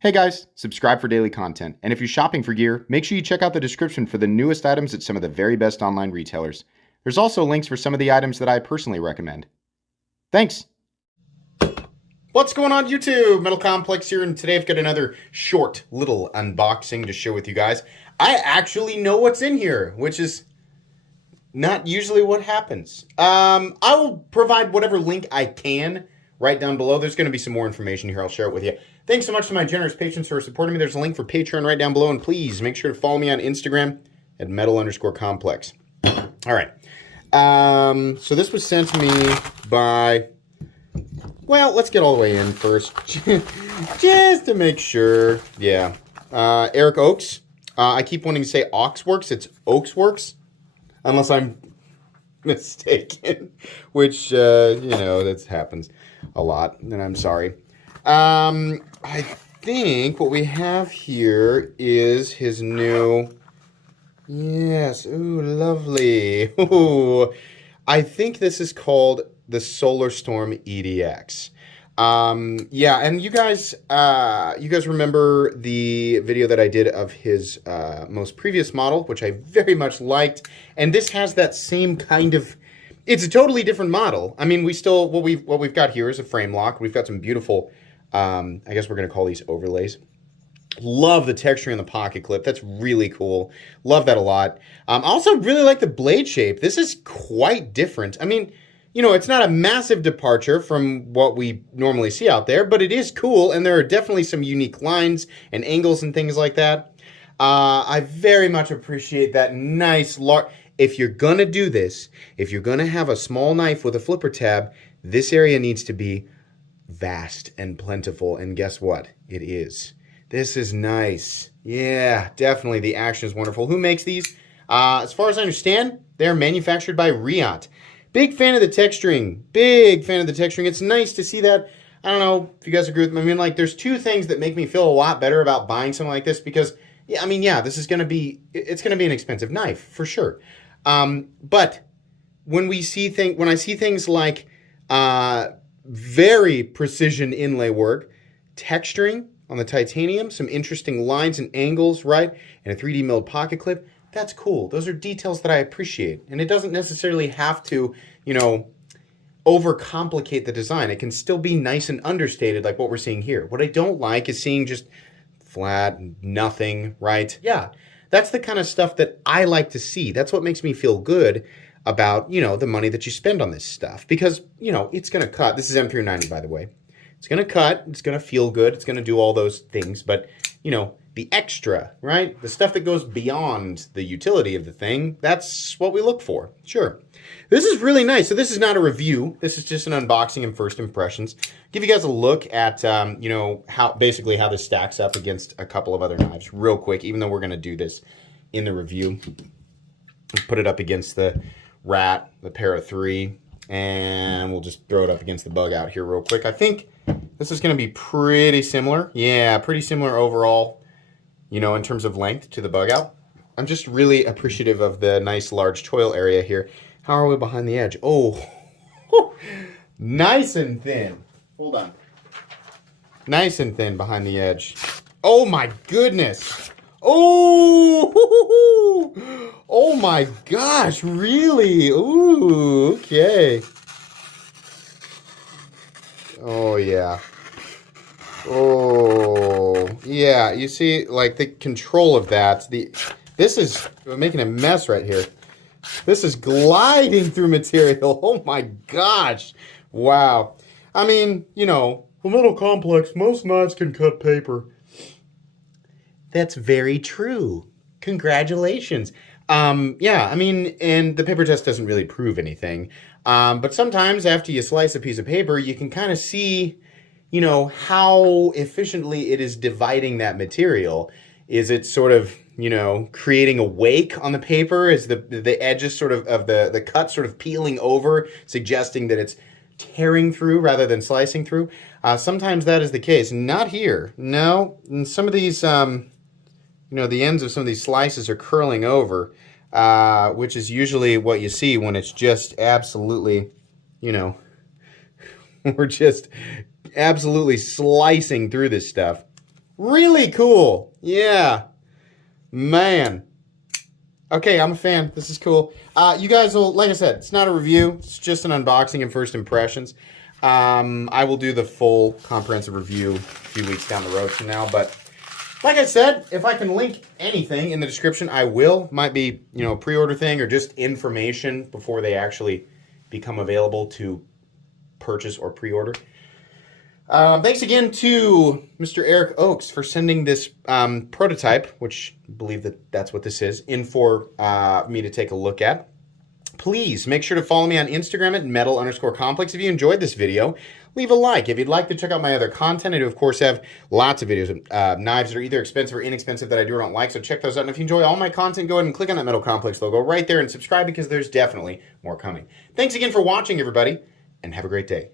Hey guys, subscribe for daily content. And if you're shopping for gear, make sure you check out the description for the newest items at some of the very best online retailers. There's also links for some of the items that I personally recommend. Thanks! What's going on YouTube? Metal Complex here, and today I've got another short little unboxing to share with you guys. I actually know what's in here, which is not usually what happens. I will provide whatever link I can right down below. There's going to be some more information here. I'll share it with you. Thanks so much to my generous patrons who are supporting me. There's a link for Patreon right down below. And please make sure to follow me on Instagram at metal_complex. All right. So this was sent to me by... Well, let's get all the way in first. Just to make sure. Yeah. Eric Ochs. I keep wanting to say Worx. It's Worx. Unless I'm mistaken. Which, that happens a lot. And I'm sorry. I think what we have here is his new... Yes. Ooh, lovely. Ooh. I think this is called the Solarstorm EDX. Yeah, and you guys remember the video that I did of his most previous model, which I very much liked. And this has that same kind of... It's a totally different model. I mean, what we've got here is a frame lock. We've got some beautiful, I guess we're going to call these overlays. Love the texture in the pocket clip. That's really cool. Love that a lot. I also really like the blade shape. This is quite different. I mean, it's not a massive departure from what we normally see out there, but it is cool, and there are definitely some unique lines and angles and things like that. I very much appreciate that nice large... If you're going to do this, if you're going to have a small knife with a flipper tab, this area needs to be vast and plentiful, and guess what? It is. This is nice. Yeah, definitely. The action is wonderful. Who makes these? As far as I understand, they're manufactured by Riot. Big fan of the texturing. Big fan of the texturing. It's nice to see that. I don't know if you guys agree with me. I mean, there's two things that make me feel a lot better about buying something like this because, this is going to be, it's going to be an expensive knife for sure. But when I see things like very precision inlay work, texturing on the titanium, some interesting lines and angles, right, and a 3D milled pocket clip, that's cool. Those are details that I appreciate. And it doesn't necessarily have to, overcomplicate the design. It can still be nice and understated like what we're seeing here. What I don't like is seeing just flat, nothing, right? Yeah. That's the kind of stuff that I like to see. That's what makes me feel good about, the money that you spend on this stuff. Because, it's going to cut. This is M390, by the way. It's going to cut. It's going to feel good. It's going to do all those things. But, the extra, right? The stuff that goes beyond the utility of the thing, that's what we look for. Sure. This is really nice. So this is not a review. This is just an unboxing and first impressions. Give you guys a look at, how this stacks up against a couple of other knives real quick, even though we're going to do this in the review. Put it up against the Rat, the Para 3, and we'll just throw it up against the Bug Out here real quick. I think this is going to be pretty similar. Yeah, pretty similar overall, in terms of length to the Bug Out. I'm just really appreciative of the nice large choil area here. How are we behind the edge? Oh, nice and thin. Hold on. Nice and thin behind the edge. Oh my goodness. Oh, oh my gosh, really? Ooh, okay. Oh yeah. Oh, yeah, you see, the control of that, this is, we're making a mess right here. This is gliding through material. Oh my gosh. Wow. I mean, a little complex. Most knives can cut paper. That's very true. Congratulations. Yeah, I mean, and the paper test doesn't really prove anything. But sometimes after you slice a piece of paper, you can kind of see... how efficiently it is dividing that material. Is it sort of, creating a wake on the paper? Is the edges sort of the cut sort of peeling over, suggesting that it's tearing through rather than slicing through? Sometimes that is the case. Not here. No. And some of these, the ends of some of these slices are curling over, which is usually what you see when it's just absolutely, we're just absolutely slicing through this stuff. Really cool. Yeah. Man. Okay, I'm a fan. This is cool. You guys will, like I said, it's not a review. It's just an unboxing and first impressions. I will do the full comprehensive review a few weeks down the road from now. But like I said, if I can link anything in the description, I will. Might be, a pre-order thing or just information before they actually become available to purchase or pre-order. Thanks again to Mr. Eric Ochs for sending this prototype, which I believe that's what this is, in for me to take a look at. Please make sure to follow me on Instagram at metal_complex. If you enjoyed this video, leave a like. If you'd like to check out my other content, I do, of course, have lots of videos of knives that are either expensive or inexpensive that I do or don't like, so check those out. And if you enjoy all my content, go ahead and click on that Metal Complex logo right there and subscribe because there's definitely more coming. Thanks again for watching, everybody, and have a great day.